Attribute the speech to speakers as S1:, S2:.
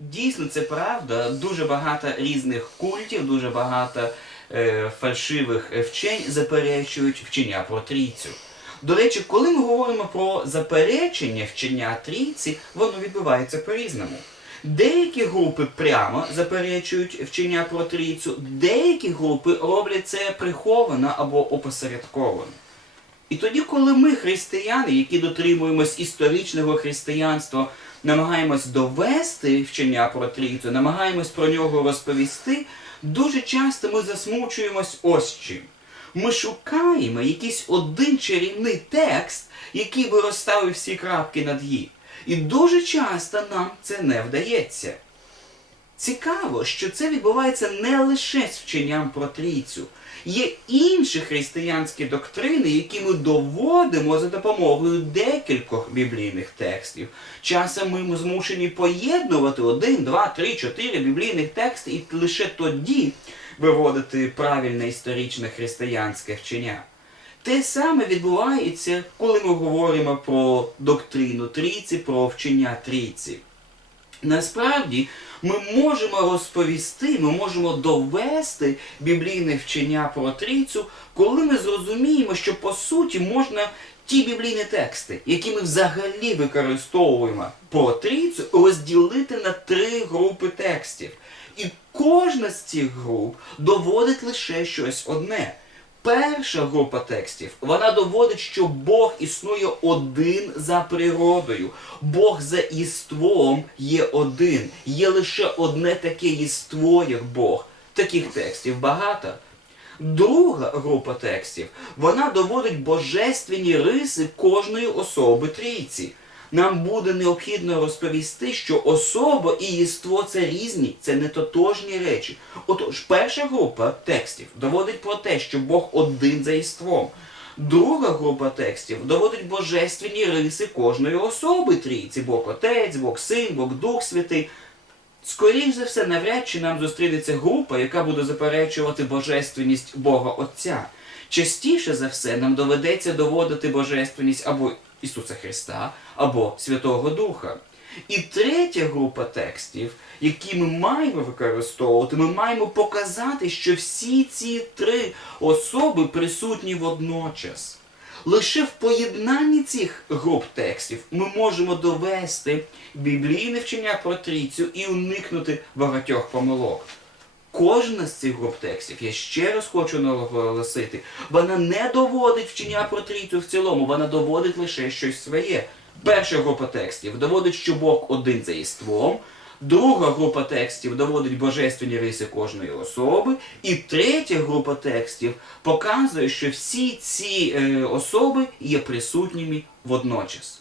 S1: Дійсно, це правда. Дуже багато різних культів, дуже багато е, фальшивих е, вчень заперечують вчення про трійцю. До речі, коли ми говоримо про заперечення вчення трійці, воно відбувається по-різному. Деякі групи прямо заперечують вчення про трійцю, деякі групи роблять це приховано або опосередковано. І тоді, коли ми, християни, які дотримуємось історичного християнства, намагаємось довести вчення про трійцю, намагаємось про нього розповісти, дуже часто ми засмучуємось ось чим. Ми шукаємо якийсь один чарівний текст, який би розставив всі крапки над «і». І дуже часто нам це не вдається. Цікаво, що це відбувається не лише з вченням про трійцю. Є інші християнські доктрини, які ми доводимо за допомогою декількох біблійних текстів. Часом ми змушені поєднувати один, два, три, чотири біблійних тексти і лише тоді виводити правильне історичне християнське вчення. Те саме відбувається, коли ми говоримо про доктрину трійці, про вчення трійці. Насправді ми можемо розповісти, ми можемо довести біблійне вчення про трійцю, коли ми зрозуміємо, що по суті можна ті біблійні тексти, які ми взагалі використовуємо про трійцю, розділити на три групи текстів. І кожна з цих груп доводить лише щось одне. Перша група текстів вона доводить, що Бог існує один за природою. Бог за іством є один. Є лише одне таке єство, як Бог. Таких текстів багато. Друга група текстів вона доводить божественні риси кожної особи трійці. Нам буде необхідно розповісти, що особа і єство це різні, це не тотожні речі. Отож, перша група текстів доводить про те, що Бог один за єством. Друга група текстів доводить божественні риси кожної особи трійці. Бог Отець, Бог Син, Бог Дух Святий. Скоріш за все, навряд чи нам зустрінеться група, яка буде заперечувати божественність Бога Отця. Частіше за все нам доведеться доводити божественність або Ісуса Христа, або Святого Духа. І третя група текстів, які ми маємо використовувати, ми маємо показати, що всі ці три особи присутні водночас. Лише в поєднанні цих груп текстів ми можемо довести біблійне вчення про трійцю і уникнути багатьох помилок. Кожна з цих груп текстів, я ще раз хочу наголосити, вона не доводить вчення про трійцю в цілому, вона доводить лише щось своє. Перша група текстів доводить, що Бог один за єством. Друга група текстів доводить божественні риси кожної особи. І третя група текстів показує, що всі ці е, особи є присутніми водночас.